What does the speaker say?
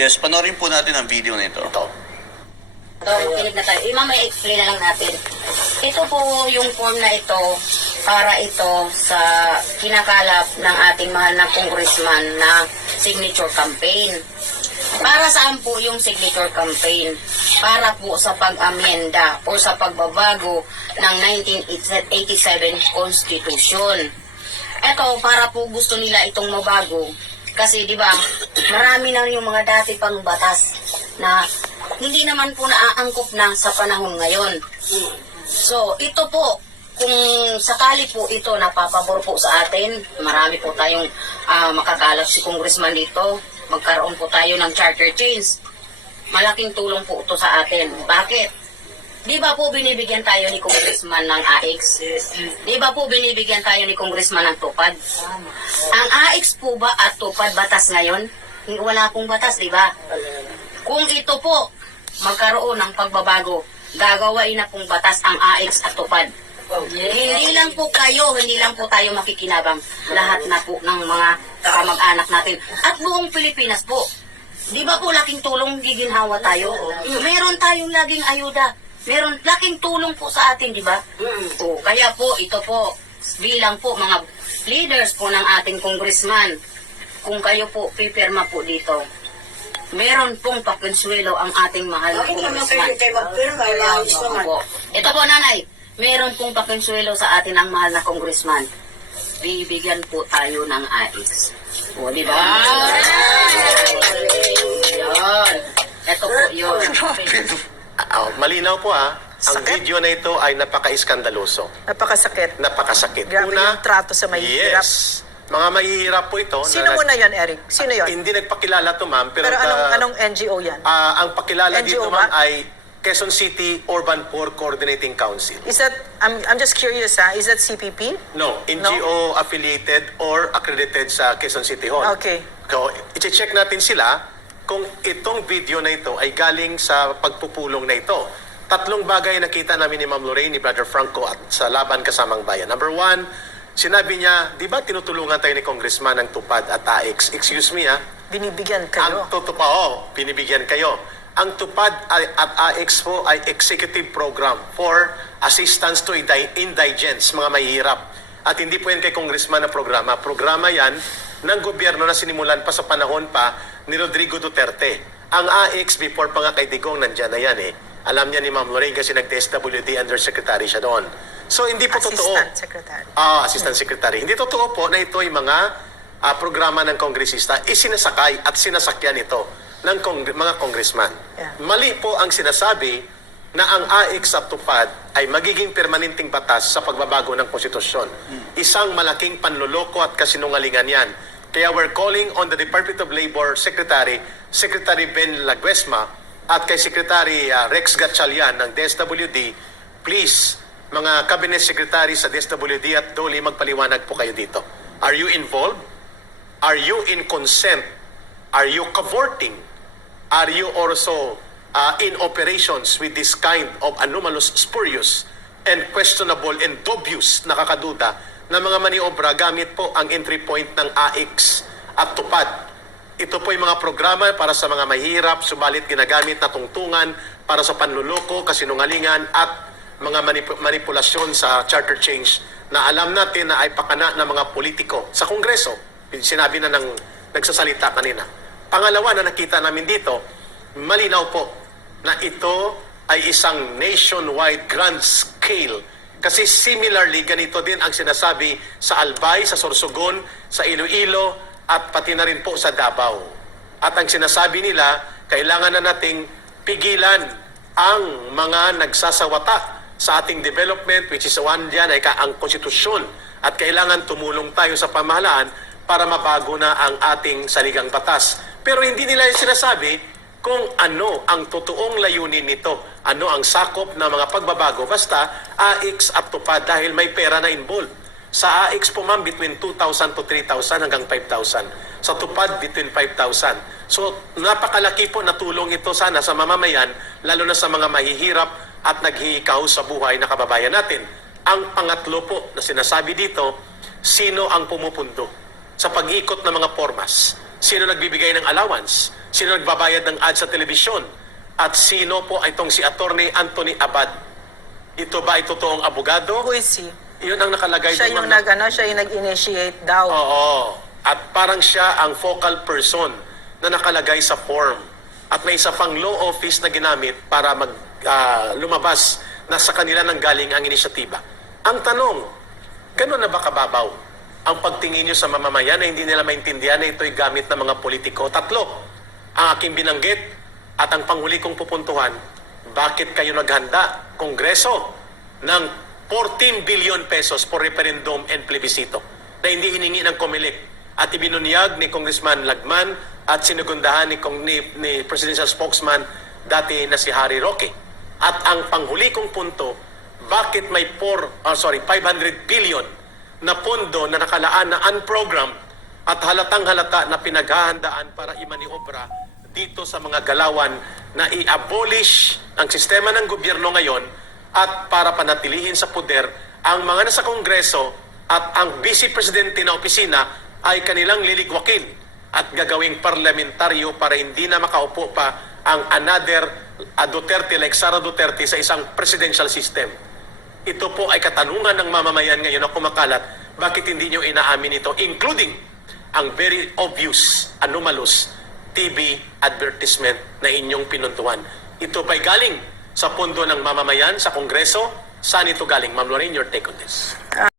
Yes, panoorin po natin ang video na ito. Ito. Ito, kinig na tayo. Ima, may explain na lang natin. Ito po yung form na ito para ito sa kinakalap ng ating mahal na congressman na signature campaign. Para saan po yung signature campaign? Para po sa pag-amenda o sa pagbabago ng 1987 Constitution. Ito, para po gusto nila itong mabago. Kasi, di ba, marami na yung mga dati pang batas na hindi naman po naaangkop na sa panahon ngayon. So, ito po, kung sakali po ito napapabor po sa atin, marami po tayong ah, makakalap si congressman dito, magkaroon po tayo ng charter change. Malaking tulong po ito sa atin. Bakit? Di ba po binibigyan tayo ni congressman ng AX? Di ba po binibigyan tayo ni congressman ng tupad? Ang AX po ba at tupad batas ngayon? Wala pong batas, di ba? Kung ito po magkaroon ng pagbabago, gagawain na pong batas ang AX at tupad. Hindi lang po kayo, hindi lang po tayo makikinabang. Lahat na po ng mga kamag-anak natin. At buong Pilipinas po. Di ba po laking tulong giginhawa tayo? Meron tayong laging ayuda. Meron laking tulong po sa atin, di ba? O, kaya po, ito po, bilang po mga leaders po ng ating congressman, kung kayo po pipirma po dito, meron pong pakonsuelo ang ating mahal na Bakit naman congressman. kayo kayo magpirma? Ayos naman. Opo. Ito po, nanay. Meron pong pakonsuelo sa atin ang mahal na congressman. Bibigyan po tayo ng AX. O, di ba? Yan. Ito po yun. Ah, malinaw po ah, ang Sakit. video na ito ay napaka-iskandaloso. Napakasakit. Napakasakit. Grabe yung trato sa mahihirap. Yes. Mga mahihirap po ito. Sino na muna yon Eric? Sino yon? Hindi nagpakilala to ma'am. Pero, Pero anong, ah, anong NGO yan? ah, ang pakilala NGO dito ba? ma'am ay Quezon City Urban Poor Coordinating Council. Is that, I'm, I'm just curious ha, is that CPP? No, NGO affiliated or accredited sa Quezon City Hall. Okay. So, i-check natin sila kung itong video na ito ay galing sa pagpupulong na ito. Tatlong bagay nakita namin ni Ma'am Lorraine, ni Brother Franco at sa Laban Kasamang Bayan. Number one, sinabi niya, di ba tinutulungan tayo ni Congressman ng tupad at AX? Excuse me ah, Binibigyan kayo. ang tutupa, oh, binibigyan kayo. Ang tupad at AX po ay executive program for assistance to indi- indigents, mga mahihirap. At hindi po yan kay congressman na programa. Programa yan ng gobyerno na sinimulan pa sa panahon pa ni Rodrigo Duterte. Ang AX before pa nga kay Digong nandyan na yan eh. Alam niya ni Ma'am Lorraine kasi nag-SWD undersecretary siya doon. So hindi po totoo. Assistant Secretary. Ah, Assistant Secretary. Hindi totoo po na ito ay mga ah, programa ng kongresista. Isinasakay at sinasakyan ito ng kong- mga congressman. Yeah. Mali po ang sinasabi na ang AX at TUPAD ay magiging permanenteng batas sa pagbabago ng konstitusyon. Isang malaking panluloko at kasinungalingan yan. Kaya we're calling on the Department of Labor Secretary, Secretary Ben Laguesma, at kay Secretary ah, Rex Gatchalian ng DSWD, please, mga cabinet secretary sa DSWD at DOLI, magpaliwanag po kayo dito. Are you involved? Are you in consent? Are you cavorting? Are you also uh, in operations with this kind of anomalous, spurious, and questionable and dubious, nakakaduda, na mga maniobra gamit po ang entry point ng AX at tupad ito po yung mga programa para sa mga mahirap, subalit ginagamit na tungtungan para sa panluloko, kasinungalingan at mga manip- manipulasyon sa charter change na alam natin na ay pakana ng mga politiko sa Kongreso. Sinabi na ng nagsasalita kanina. Pangalawa na nakita namin dito, malinaw po na ito ay isang nationwide grand scale kasi similarly, ganito din ang sinasabi sa Albay, sa Sorsogon, sa Iloilo, at pati na rin po sa Davao. At ang sinasabi nila, kailangan na nating pigilan ang mga nagsasawata sa ating development, which is one dyan ay ang konstitusyon. At kailangan tumulong tayo sa pamahalaan para mabago na ang ating saligang batas. Pero hindi nila yung sinasabi kung ano ang totoong layunin nito, ano ang sakop ng mga pagbabago, basta AX at tupad dahil may pera na involved. Sa AX po ma'am, between 2,000 to 3,000 hanggang 5,000. Sa tupad, between 5,000. So, napakalaki po na tulong ito sana sa mamamayan, lalo na sa mga mahihirap at naghihikaw sa buhay na kababayan natin. Ang pangatlo po na sinasabi dito, sino ang pumupundo sa pag-ikot ng mga formas? Sino nagbibigay ng allowance? Sino nagbabayad ng ad sa telebisyon? At sino po itong si Attorney Anthony Abad? Ito ba ay totoong abogado? Who is he? Yun ang nakalagay Siya doon, yung nag, ano, siya yung nag-initiate daw. Oo. At parang siya ang focal person na nakalagay sa form. At may isa pang law office na ginamit para mag ah, lumabas na sa kanila nang galing ang inisyatiba. Ang tanong, gano'n na ba kababaw ang pagtingin nyo sa mamamayan na hindi nila maintindihan na ito'y gamit ng mga politiko? Tatlo, aking binanggit at ang panghuli kong pupuntuhan, bakit kayo naghanda, Kongreso, ng 14 billion pesos for referendum and plebisito na hindi hiningi ng Comelec at ibinunyag ni Congressman Lagman at sinugundahan ni, Kong- ni, ni Presidential Spokesman dati na si Harry Roque. At ang panghuli kong punto, bakit may 4, ah, sorry, 500 billion na pondo na nakalaan na unprogrammed at halatang halata na pinaghahandaan para imaniobra dito sa mga galawan na i-abolish ang sistema ng gobyerno ngayon at para panatilihin sa poder ang mga nasa kongreso at ang vice presidente na opisina ay kanilang liligwakin at gagawing parlamentaryo para hindi na makaupo pa ang another ah, Duterte like Sara Duterte sa isang presidential system. Ito po ay katanungan ng mamamayan ngayon na kumakalat, bakit hindi nyo inaamin ito, including ang very obvious, anomalous TV advertisement na inyong pinuntuan. Ito ba'y galing sa pondo ng mamamayan, sa Kongreso? Saan ito galing? Ma'am Lorraine, your take on this.